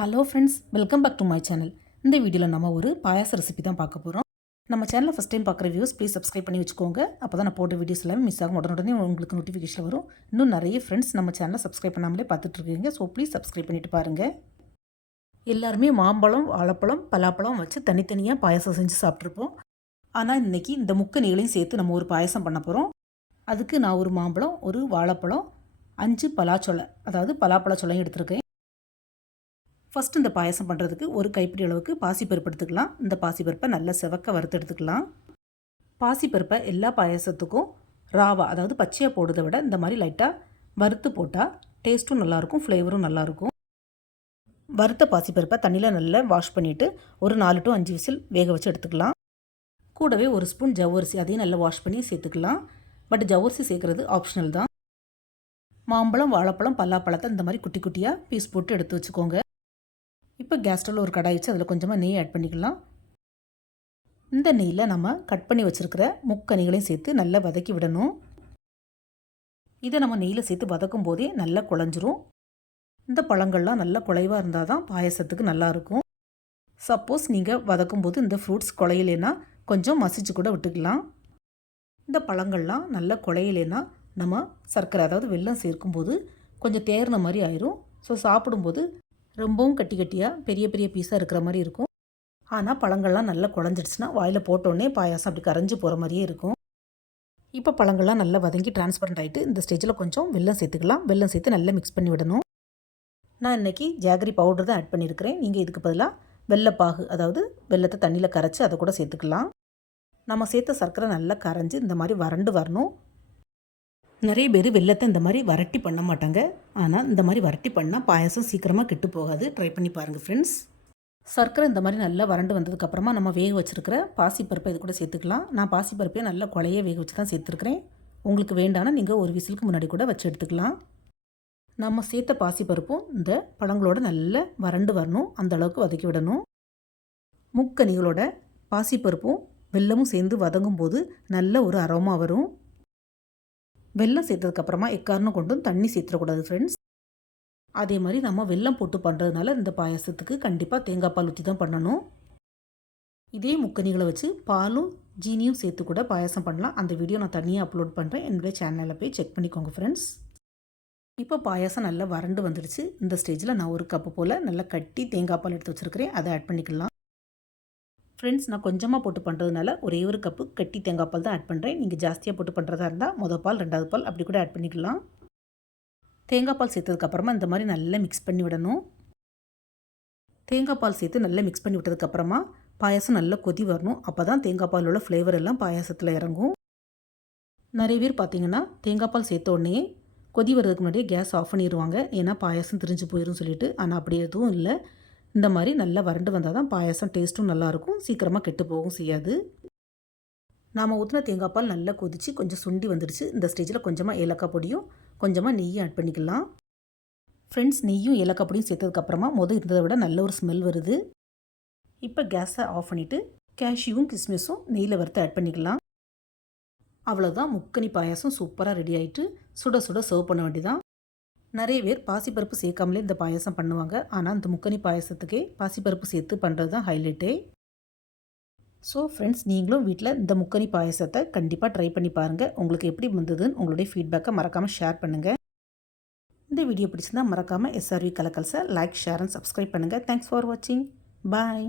Hello friends, welcome back to my channel. இந்த வீடியோவில் நம்ம ஒரு பாயாச ரெசிபி தான் பார்க்க போகிறோம். நம்ம சேனலை ஃபஸ்ட் டைம் பார்க்குற வியூஸ் ப்ளீஸ் சப்ஸ்கிரைப் பண்ணி வச்சுக்கோங்க. அப்போ தான் நான் போட்ட வீடியோஸ் எல்லாமே மிஸ் ஆகும், உடனே உங்களுக்கு நோட்டிஃபிகேஷன் வரும். இன்னும் நிறைய ஃப்ரெண்ட்ஸ் நம்ம சேனலை சப்ஸ்கிரைப் பண்ணாமலே பார்த்துட்ருக்கீங்க. ஸோ ப்ளீஸ் சப்ஸ்கிரைப் பண்ணிவிட்டு பாருங்கள். எல்லாருமே மாம்பழம், வாழைப்பழம், பலாப்பழம் வச்சு தனித்தனியாக பாயாசம் செஞ்சு சாப்பிட்ருப்போம். ஆனால் இன்றைக்கி இந்த முக்கனிகளையும் சேர்த்து நம்ம ஒரு பாயாசம் பண்ண போகிறோம். அதுக்கு நான் ஒரு மாம்பழம், ஒரு வாழைப்பழம், 5 பலாச்சொலை, அதாவது பலாப்பழச்சொலையும் எடுத்துருக்கேன். ஃபஸ்ட் இந்த பாயசம் பண்ணுறதுக்கு ஒரு கைப்பிடி அளவுக்கு பாசிப்பருப்பு எடுத்துக்கலாம். இந்த பாசிப்பருப்பை நல்லா செவக்க வறுத்து எடுத்துக்கலாம். பாசிப்பருப்பை எல்லா பாயசத்துக்கும் ராவா, அதாவது பச்சையாக போடுறதை விட இந்த மாதிரி லைட்டாக வறுத்து போட்டால் டேஸ்ட்டும் நல்லாயிருக்கும், ஃப்ளேவரும் நல்லாயிருக்கும். வறுத்த பாசிப்பருப்பை தண்ணியில் நல்லா வாஷ் பண்ணிவிட்டு ஒரு 4 to 5 விசில் வேக வச்சு எடுத்துக்கலாம். கூடவே ஒரு ஸ்பூன் ஜவ்வரிசி, அதையும் நல்லா வாஷ் பண்ணி சேர்த்துக்கலாம். பட் ஜவ்வரிசி சேர்க்குறது ஆப்ஷனல் தான். மாம்பழம், வாழைப்பழம், பலாப்பழத்தை இந்த மாதிரி குட்டி குட்டியாக பீஸ் போட்டு எடுத்து வச்சுக்கோங்க. இப்போ கேஸ் ஸ்டவ்வில் ஒரு கடாய் வச்சு அதில் கொஞ்சமாக நெய் ஆட் பண்ணிக்கலாம். இந்த நெய்யில் நம்ம கட் பண்ணி வச்சுருக்கிற முக்கனிகளையும் சேர்த்து நல்லா வதக்கி விடணும். இதை நம்ம நெய்யில் சேர்த்து வதக்கும் போதே நல்லா குழஞ்சிரும். இந்த பழங்கள்லாம் நல்லா குலைவாக இருந்தால் தான் பாயசத்துக்கு நல்லாயிருக்கும். சப்போஸ் நீங்கள் வதக்கும் போது இந்த ஃப்ரூட்ஸ் குலையிலேனா கொஞ்சம் மசிச்சு கூட விட்டுக்கலாம். இந்த பழங்கள்லாம் நல்லா குலையிலேனா நம்ம சர்க்கரை, அதாவது வெல்லம் சேர்க்கும்போது கொஞ்சம் தேர்ன மாதிரி ஆயிரும். ஸோ சாப்பிடும்போது ரொம்பவும் கட்டி கட்டியாக பெரிய பெரிய பீஸாக இருக்கிற மாதிரி இருக்கும். ஆனால் பழங்கள்லாம் நல்லா குழஞ்சிடுச்சுன்னா வாயில் போட்டோடனே பாயாசம் அப்படி கரைஞ்சி போகிற மாதிரியே இருக்கும். இப்போ பழங்கள்லாம் நல்லா வதங்கி டிரான்ஸ்பரண்ட் ஆகிட்டு இந்த ஸ்டேஜில் கொஞ்சம் வெல்லம் சேர்த்துக்கலாம். வெல்லம் சேர்த்து நல்லா மிக்ஸ் பண்ணி விடணும். நான் இன்றைக்கி ஜாகரி பவுடர் தான் ஆட் பண்ணியிருக்கிறேன். நீங்கள் இதுக்கு பதிலாக வெல்லப்பாகு, அதாவது வெல்லத்தை தண்ணியில் கரைச்சி அதை கூட சேர்த்துக்கலாம். நம்ம சேர்த்த சர்க்கரை நல்லா கரைஞ்சி இந்த மாதிரி வறண்டு வரணும். நிறைய பேர் வெல்லத்தை இந்த மாதிரி வரட்டி பண்ண மாட்டாங்க. ஆனால் இந்த மாதிரி வரட்டி பண்ணால் பாயசம் சீக்கிரமாக கெட்டு போகாது. ட்ரை பண்ணி பாருங்கள் ஃப்ரெண்ட்ஸ். சர்க்கரை இந்த மாதிரி நல்லா வறண்டு வந்ததுக்கப்புறமா நம்ம வேக வச்சுருக்கிற பாசிப்பருப்பை இது கூட சேர்த்துக்கலாம். நான் பாசிப்பருப்பையும் நல்லா குழைய வேக வச்சு தான் சேர்த்துருக்கிறேன். உங்களுக்கு வேண்டானா நீங்கள் ஒரு விசிலுக்கு முன்னாடி கூட வச்சு எடுத்துக்கலாம். நம்ம சேர்த்த பாசிப்பருப்பும் இந்த பழங்களோட நல்லா வறண்டு வரணும், அந்த அளவுக்கு வதக்கி விடணும். முக்கனிகளோட பாசிப்பருப்பும் வெல்லமும் சேர்ந்து வதங்கும் போது நல்ல ஒரு அரோமா வரும். வெல்லம் சேர்த்ததுக்கப்புறமா எக்காரணம் கொண்டும் தண்ணி சேர்த்துடக்கூடாது ஃப்ரெண்ட்ஸ். அதே மாதிரி நம்ம வெல்லம் போட்டு பண்ணுறதுனால இந்த பாயசத்துக்கு கண்டிப்பாக தேங்காய் பால் ஊற்றி தான் பண்ணணும். இதே முக்கனிகளை வச்சு பாலும் ஜீனியும் சேர்த்து கூட பாயசம் பண்ணலாம். அந்த வீடியோ நான் தனியாக அப்லோட் பண்ணுறேன். என்னுடைய சேனலில் போய் செக் பண்ணிக்கோங்க ஃப்ரெண்ட்ஸ். இப்போ பாயசம் நல்லா வறண்டு வந்துடுச்சு. இந்த ஸ்டேஜில் நான் ஒரு கப்பு போல் நல்லா கட்டி தேங்காய் பால் எடுத்து வச்சுருக்கிறேன். அதை ஆட் பண்ணிக்கலாம். ஃப்ரெண்ட்ஸ், நான் கொஞ்சமாக போட்டு பண்ணுறதுனால ஒரே ஒரு கப்பு கட்டி தேங்காய் பால் தான் ஆட் பண்ணுறேன். நீங்கள் ஜாஸ்தியாக போட்டு பண்ணுறதா இருந்தால் மொதல் பால், 2வது பால் அப்படி கூட ஆட் பண்ணிக்கலாம். தேங்காய் பால் சேர்த்ததுக்கப்புறமா இந்த மாதிரி நல்லா மிக்ஸ் பண்ணி விடணும். தேங்காய் பால் சேர்த்து நல்லா மிக்ஸ் பண்ணி விட்டதுக்கப்புறமா பாயசம் நல்லா கொதி வரணும். அப்போ தான் தேங்காய் பாலோட ஃப்ளேவர் எல்லாம் பாயசத்தில் இறங்கும். நிறைய பேர் பார்த்திங்கன்னா தேங்காய் பால் சேர்த்த உடனே கொதி வர்றதுக்கு முன்னாடியே கேஸ் ஆஃப் பண்ணிடுவாங்க. ஏன்னா பாயசம் திரிஞ்சு போயிடும் சொல்லிட்டு. ஆனால் அப்படி எதுவும் இல்லை. இந்த மாதிரி நல்லா வறண்டு வந்தால் தான் பாயசம் டேஸ்ட்டும் நல்லாயிருக்கும், சீக்கிரமாக கெட்டு போகவும் செய்யாது. நாம் ஊற்றின தேங்காய் பால் நல்லா கொதித்து கொஞ்சம் சுண்டி வந்துடுச்சு. இந்த ஸ்டேஜில் கொஞ்சமாக ஏலக்காய் பொடியும் கொஞ்சமாக நெய்யும் ஆட் பண்ணிக்கலாம். ஃப்ரெண்ட்ஸ், நெய்யும் ஏலக்காய் பொடியும் சேர்த்ததுக்கப்புறமா இருந்ததை விட நல்ல ஒரு ஸ்மெல் வருது. இப்போ கேஸை ஆஃப் பண்ணிவிட்டு கேஷ்யூவும் கிஸ்மிஸும் நெய்யில் வறுத்து ஆட் பண்ணிக்கலாம். அவ்வளோதான், முக்கனி பாயசம் சூப்பராக ரெடி ஆகிட்டு சுட சுட சர்வ் பண்ண வேண்டியதான். நிறைய பேர் பாசிப்பருப்பு சேர்க்காமலே இந்த பாயசம் பண்ணுவாங்க. ஆனால் இந்த முக்கனி பாயசத்துக்கே பாசிப்பருப்பு சேர்த்து பண்ணுறது தான் ஹைலைட்டே. ஸோ ஃப்ரெண்ட்ஸ், நீங்களும் வீட்டில் இந்த முக்கனி பாயசத்தை கண்டிப்பாக ட்ரை பண்ணி பாருங்கள். உங்களுக்கு எப்படி வந்ததுன்னு உங்களுடைய ஃபீட்பேக்கை மறக்காமல் ஷேர் பண்ணுங்கள். இந்த வீடியோ பிடிச்சிருந்தால் மறக்காமல் SRV கலக்கல்ஸை லைக், ஷேர் அண்ட் சப்ஸ்கிரைப் பண்ணுங்கள். தேங்க்ஸ் ஃபார் வாட்சிங். பாய்.